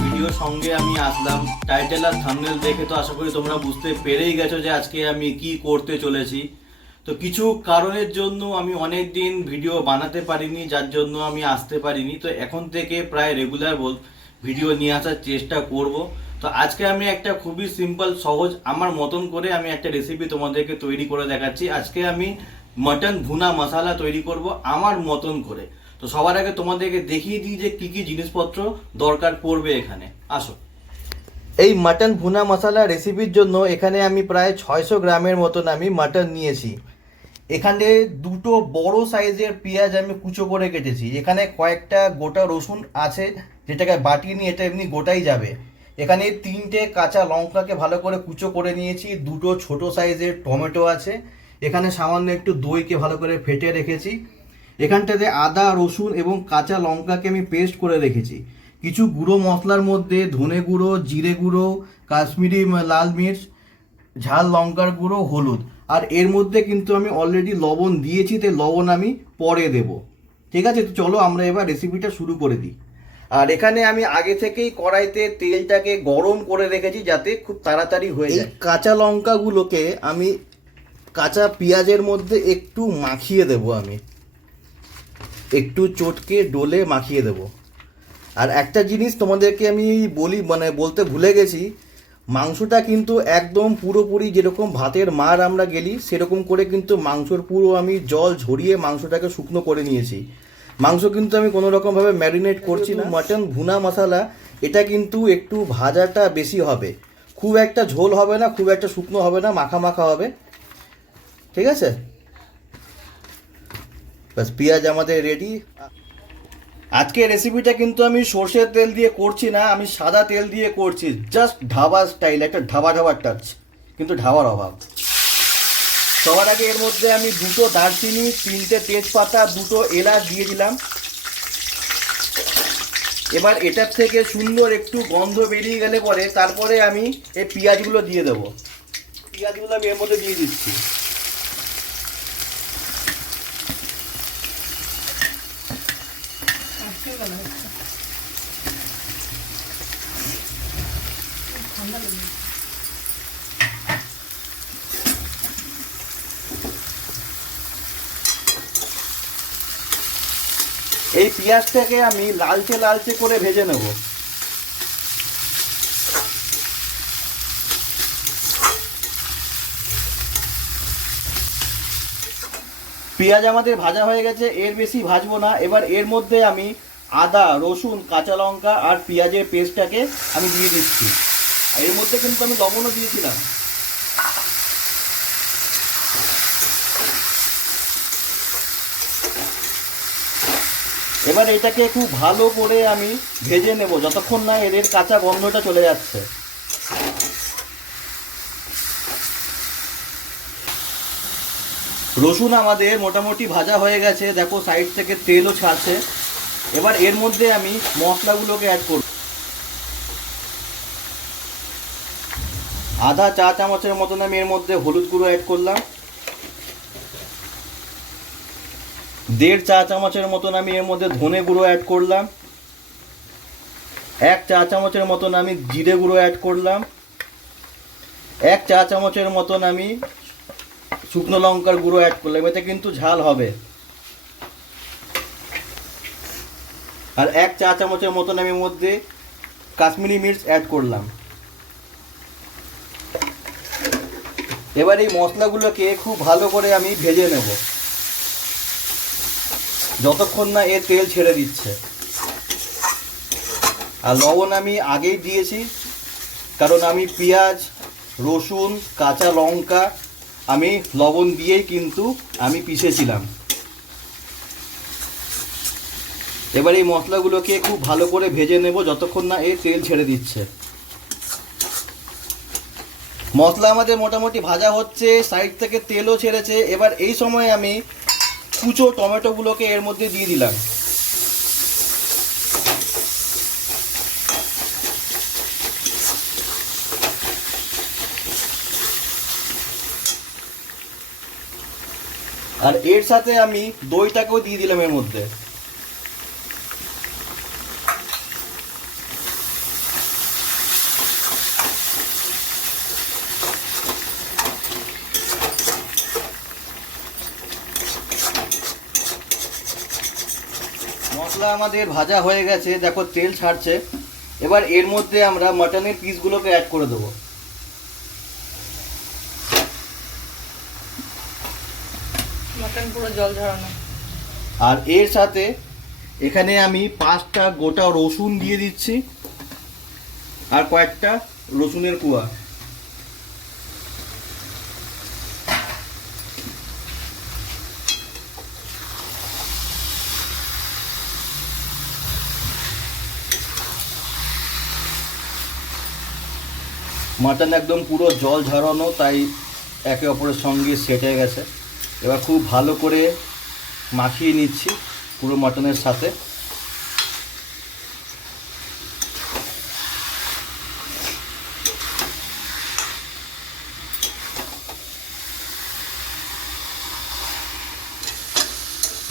ভিডিওর সঙ্গে আমি আসলাম। টাইটেল আর থাম্বনেল দেখে তো আশা করি তোমরা বুঝতে পেরেই গেছো যে আজকে আমি কি করতে চলেছি। তো কিছু কারণের জন্য আমি অনেক দিন ভিডিও বানাতে পারিনি, যার জন্য আমি আসতে পারিনি। তো এখন থেকে প্রায় রেগুলার ভিডিও নিয়ে আসার চেষ্টা করব। তো আজকে আমি একটা খুবই সিম্পল সহজ আমার মতন করে আমি একটা রেসিপি তোমাদেরকে তৈরি করে দেখাচ্ছি। আজকে আমি মটন ভুনা মশলা তৈরি করব আমার মতন করে। তো সবার আগে তোমাদেরকে দেখিয়ে দিই যে কি কি জিনিসপত্র দরকার পড়বে এখানে। আসো, এই মাটন ভুনা মশলা রেসিপির জন্য এখানে আমি প্রায় 600 গ্রামের মতন আমি মাটন নিয়েছি। এখানে দুটো বড় সাইজের পেঁয়াজ আমি কুচো করে কেটেছি। এখানে কয়েকটা গোটা রসুন আছে, যেটাকে বাটিয়ে নিয়ে এটা এমনি গোটাই যাবে। এখানে 3টে কাঁচা লঙ্কাকে ভালো করে কুচো করে নিয়েছি। দুটো ছোট সাইজের টমেটো আছে। এখানে সামান্য একটু দইকে ভালো করে ফেটে রেখেছি। এখানটাতে আদা, রসুন এবং কাঁচা লঙ্কাকে আমি পেস্ট করে রেখেছি। কিছু গুঁড়ো মশলার মধ্যে ধনে গুঁড়ো, জিরে গুঁড়ো, কাশ্মীরি লাল মির্চ, ঝাল লঙ্কার গুঁড়ো, হলুদ। আর এর মধ্যে কিন্তু আমি অলরেডি লবণ দিয়েছি, তাই লবণ আমি পরে দেব। ঠিক আছে, তো চলো আমরা এবার রেসিপিটা শুরু করে দিই। আর এখানে আমি আগে থেকেই কড়াইতে তেলটাকে গরম করে রেখেছি যাতে খুব তাড়াতাড়ি হয়ে যায়। কাঁচা লঙ্কাগুলোকে আমি কাঁচা পেঁয়াজের মধ্যে একটু মাখিয়ে দেব, আমি একটু চটকে ডোলে মাখিয়ে দেব। আর একটা জিনিস তোমাদেরকে আমি বলতে ভুলে গেছি, মাংসটা কিন্তু একদম পুরোপুরি যেরকম ভাতের মার আমরা গেলি সেরকম করে কিন্তু মাংসর পুরো আমি জল ঝরিয়ে মাংসটাকে শুকনো করে নিয়েছি। মাংস কিন্তু আমি কোনো রকমভাবে ম্যারিনেট করছি না। মাটন ভুনা মশলা এটা কিন্তু একটু ভাজাটা বেশি হবে, খুব একটা ঝোল হবে না, খুব একটা শুকনো হবে না, মাখা মাখা হবে। ঠিক আছে, ব্যাস পেঁয়াজ আমাদের রেডি। আজকে রেসিপিটা কিন্তু আমি সর্ষের তেল দিয়ে করছি না, আমি সাদা তেল দিয়ে করছি। জাস্ট ধাবা স্টাইল, একটা ধাবা টাচ, কিন্তু ধাবার অভাব। সবার আগে এর মধ্যে আমি দুটো দারচিনি, 3টে তেজপাতা, দুটো এলাচ দিয়ে দিলাম। এবার এটার থেকে সুন্দর একটু গন্ধ বেরিয়ে গেলে পরে তারপরে আমি এই পেঁয়াজগুলো দিয়ে দেবো। পেঁয়াজগুলো আমি এর মধ্যে দিয়ে দিচ্ছি। এই পেঁয়াজটাকে আমি লালচে লালচে করে ভেজে নেব। পেঁয়াজ আমাদের ভাজা হয়ে গেছে, এর বেশি ভাজবো না। এবার এর মধ্যে আমি আদা, রসুন, কাঁচা লঙ্কা আর পেঁয়াজের পেস্টটাকে আমি দিয়ে দিচ্ছি। আর এর মধ্যে কিন্তু আমি লবণও দিয়েছিলাম। এবার এটাকে খুব ভালো করে আমি ভেজে নেব যতক্ষণ না এদের কাঁচা গন্ধটা চলে যাচ্ছে। রসুন আমাদের মোটামুটি ভাজা হয়ে গেছে, দেখো সাইড থেকে তেলও ছাড়ছে। এবার এর মধ্যে আমি মশলাগুলোকে অ্যাড করব। আধা চা চামচের মতন আমি এর মধ্যে হলুদ গুঁড়ো অ্যাড করলাম। 1.5 চা চামচের মতন আমি এর মধ্যে ধনে গুঁড়ো অ্যাড করলাম। 1 চা চামচের মতন আমি জিরে গুঁড়ো অ্যাড করলাম। 1 চা চামচের মতন আমি শুকনো লঙ্কার গুঁড়ো অ্যাড করলাম, এতে কিন্তু ঝাল হবে। আর 1 চা চামচের মতন আমি এর মধ্যে কাশ্মীরি মির্চ অ্যাড করলাম। এবার এই মশলাগুলোকে খুব ভালো করে আমি ভেজে নেব যতক্ষণ না এর তেল ছেড়ে দিচ্ছে। আর লবণ আমি আগেই দিয়েছি, কারণ আমি পেঁয়াজ, রসুন, কাঁচা লঙ্কা আমি লবণ দিয়েই কিন্তু আমি পিষেছিলাম। এবার এই মশলাগুলোকে খুব ভালো করে ভেজে নেব যতক্ষণ না এর তেল ছেড়ে দিচ্ছে। মশলা আমাদের মোটামুটি ভাজা হচ্ছে, সাইড থেকে তেলও ছেড়েছে। এবার এই সময় আমি কুচো টমেটোগুলোকে এর মধ্যে দিয়ে দিলাম। আর এর সাথে আমি দইটাকেও দিয়ে দিলাম এর মধ্যে। মশলা আমাদের ভাজা হয়ে গেছে, দেখো তেল ছাড়ছে। এবার এর মধ্যে আমরা মাটনের পিসগুলোকে অ্যাড করে দেবো। মাটন পুরো জল ঝরানো। আর এর সাথে এখানে আমি 5টা গোটা রসুন দিয়ে দিচ্ছি আর কয়েকটা রসুনের কুয়া। মাটন একদম পুরো জল ঝরানো, তাই একে অপরের সঙ্গে সেটে গেছে। এবার খুব ভালো করে মাখিয়ে নিচ্ছি পুরো মাটনের সাথে।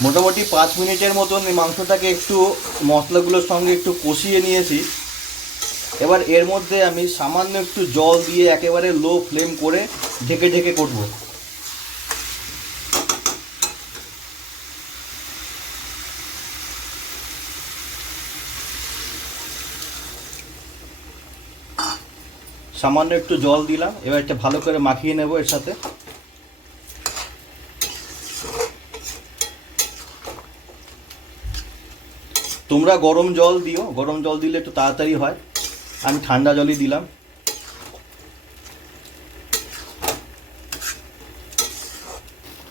মোটামুটি 5 মিনিটের মতন এই মাংসটাকে একটু মশলাগুলোর সঙ্গে একটু কষিয়ে নিয়েছি। এবার এর মধ্যে আমি সামান্য একটু জল দিয়ে একেবারে লো ফ্লেম করে ঢেকে ঢেকে করব। সামান্য একটু জল দিলাম, এবার এটা ভালো করে মাখিয়ে নেব এর সাথে। তোমরা গরম জল দিও, গরম জল দিলে একটু তাড়াতাড়ি হয়, আমি ঠান্ডা জলই দিলাম।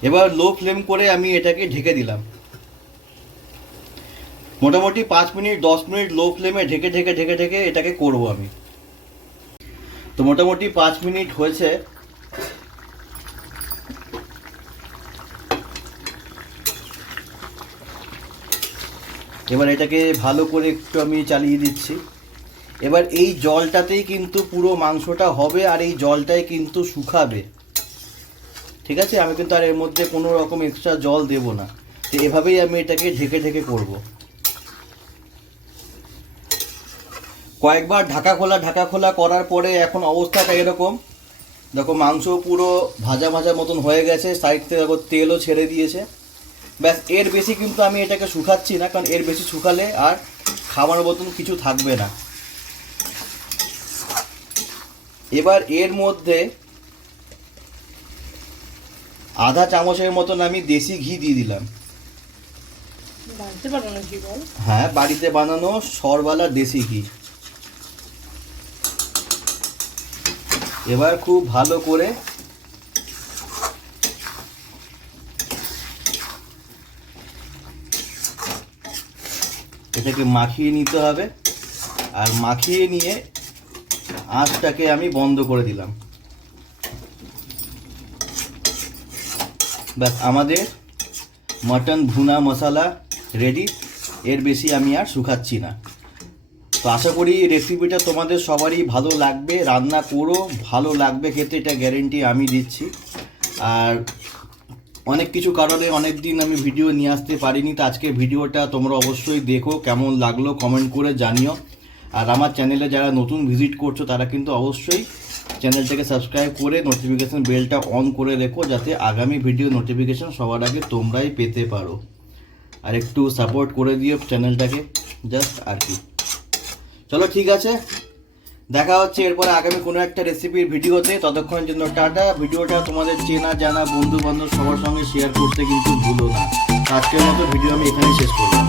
এবার লো ফ্লেম করে আমি এটাকে ঢেকে দিলাম। মোটামুটি 5 মিনিট 10 মিনিট লো ফ্লেমে ঢেকে ঢেকে ঢেকে ঢেকে এটাকে করব আমি। তো মোটামুটি 5 মিনিট হয়েছে। এবার এটাকে ভালো করে একটু আমি চালিয়ে দিচ্ছি। এবার এই জলটাতেই কিন্তু পুরো মাংসটা হবে আর এই জলটাই কিন্তু শুকাবে, ঠিক আছে? আমি কিন্তু আর এর মধ্যে কোনো রকম এক্সট্রা জল দেব না। তো এভাবেই আমি এটাকে ঢেকে ঢেকে করব। কয়েকবার ঢাকা খোলা করার পরে এখন অবস্থাটা এরকম। দেখো মাংস পুরো ভাজা ভাজা মতন হয়ে গেছে, সাইড থেকে দেখো তেলও ছেড়ে দিয়েছে। ব্যাস, এর বেশি কিন্তু আমি এটাকে শুকাচ্ছি না, কারণ এর বেশি শুকালে আর খাবার মতন কিছু থাকবে না। এবার এর মধ্যে আধা চামচের মতন আমি দেশি ঘি দিয়ে দিলাম। বাড়িতে বানানো ঘি বল? হ্যাঁ, বাড়িতে বানানো সরবালা দেশি ঘি। এবার খুব ভালো করে এটাকে মাখিয়ে নিতে হবে। আর মাখিয়ে নিয়ে আঁচটাকে আমি বন্ধ করে দিলাম। ব্যাস, আমাদের মটন ভুনা মশলা রেডি। এর বেশি আমি আর শুকাচ্ছি না। তো আশা করি রেসিপিটা তোমাদের সবারই ভালো লাগবে। রান্না করো, ভালো লাগবে খেতে, এটা গ্যারেন্টি আমি দিচ্ছি। আর অনেক কিছু কারণে অনেক দিন আমি ভিডিও নিয়ে আসতে পারিনি, তো আজকে ভিডিওটা তোমরা অবশ্যই দেখো, কেমন লাগলো কমেন্ট করে জানিও। আর আমার চ্যানেলে যারা নতুন ভিজিট করছো তারা কিন্তু অবশ্যই চ্যানেলটাকে সাবস্ক্রাইব করে নোটিফিকেশান বেলটা অন করে রেখো, যাতে আগামী ভিডিও নোটিফিকেশান সবার আগে তোমরাই পেতে পারো। আর একটু সাপোর্ট করে দিও চ্যানেলটাকে, জাস্ট আর কি। চলো ঠিক আছে, দেখা হচ্ছে এরপরে আগামী কোনো একটা রেসিপির ভিডিওতে। ততক্ষণের জন্য টাটা। ভিডিওটা তোমাদের চেনা জানা বন্ধু বান্ধব সবার সঙ্গে শেয়ার করতে কিন্তু ভুলো না। আজকের মতো ভিডিও আমি এখানেই শেষ করলাম।